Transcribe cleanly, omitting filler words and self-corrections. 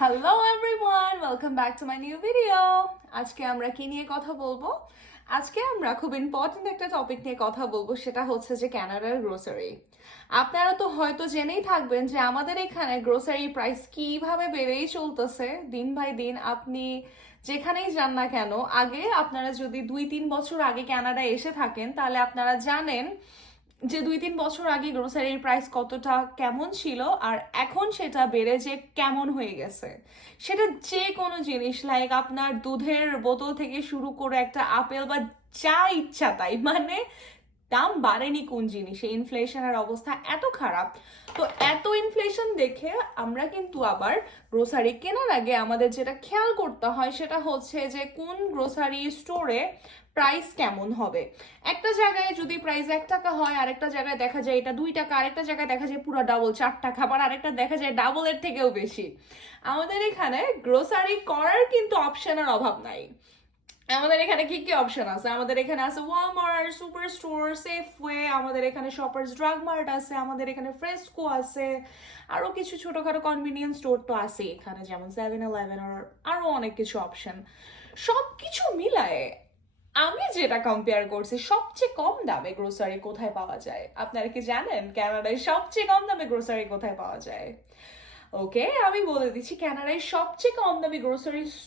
Hello everyone, welcome back to my new video. আজকে আমরা কি নিয়ে কথা বলবো? আজকে আমরা খুব ইম্পর্টেন্ট একটা টপিক নিয়ে কথা বলবো, সেটা হচ্ছে যে কানাডার গ্রোসারি। আপনারা তো হয়তো জেনেই থাকবেন যে আমাদের এখানে গ্রোসারি প্রাইস কিভাবে বেড়েই চলতেছে দিন বাই দিন। আপনি যেখানেই যান না কেন, আগে আপনারা যদি 2-3 বছর আগে কানাডায় এসে থাকেন তাহলে আপনারা জানেন যে 2-3 বছর আগে গ্রোসারির প্রাইস কতটা কেমন ছিল, আর এখন সেটা বেড়ে যে কেমন হয়ে গেছে। সেটা যে কোনো জিনিস, লাইক আপনার দুধের বোতল থেকে শুরু করে একটা আপেল বা যা ইচ্ছা তাই, মানে দাম বাড়েনি কোন জিনিসে। ইনফ্লেশনের অবস্থা এত খারাপ। তো এত ইনফ্লেশন দেখে আমরা কিন্তু আবার গ্রোসারি কেনার আগে আমাদের যেটা খেয়াল করতে হয় সেটা হচ্ছে যে কোন গ্রোসারি স্টোরে প্রাইস কেমন হবে। একটা জায়গায় যদি প্রাইস 1 টাকা হয়, আরেকটা জায়গায় দেখা যায় এটা 2 টাকা, আরেকটা জায়গায় দেখা যায় পুরো ডাবল 4 টাকা, আবার আরেকটা দেখা যায় ডাবলের থেকেও বেশি। আমাদের এখানে গ্রোসারি করার কিন্তু অপশনের অভাব নাই। আমাদের এখানে কি কি অপশন আছে? আমাদের এখানে আছে ওয়ালমার্ট, সুপার স্টোর, সেফওয়ে, আমাদের এখানে শপার্স ড্রাগ মার্ট আছে, আমাদের এখানে ফ্রেস্কো আছে, আরো কিছু ছোটখাটো কনভিনিয়েন্স স্টোর তো আছে এখানে, যেমন 7-Eleven, আর আরো অনেক কিছু অপশন। সব কিছু মিলায়ে আমি যেটা কম্পেয়ার করছি, সবচেয়ে কম দামে গ্রোসারি কোথায় পাওয়া যায়? আপনারা কি জানেন কানাডায় সবচেয়ে কম দামে গ্রোসারি কোথায় পাওয়া যায়? ওকে, আমি বলে দিচ্ছি, কানাডায় সবচেয়ে কম দামি গ্রোসারি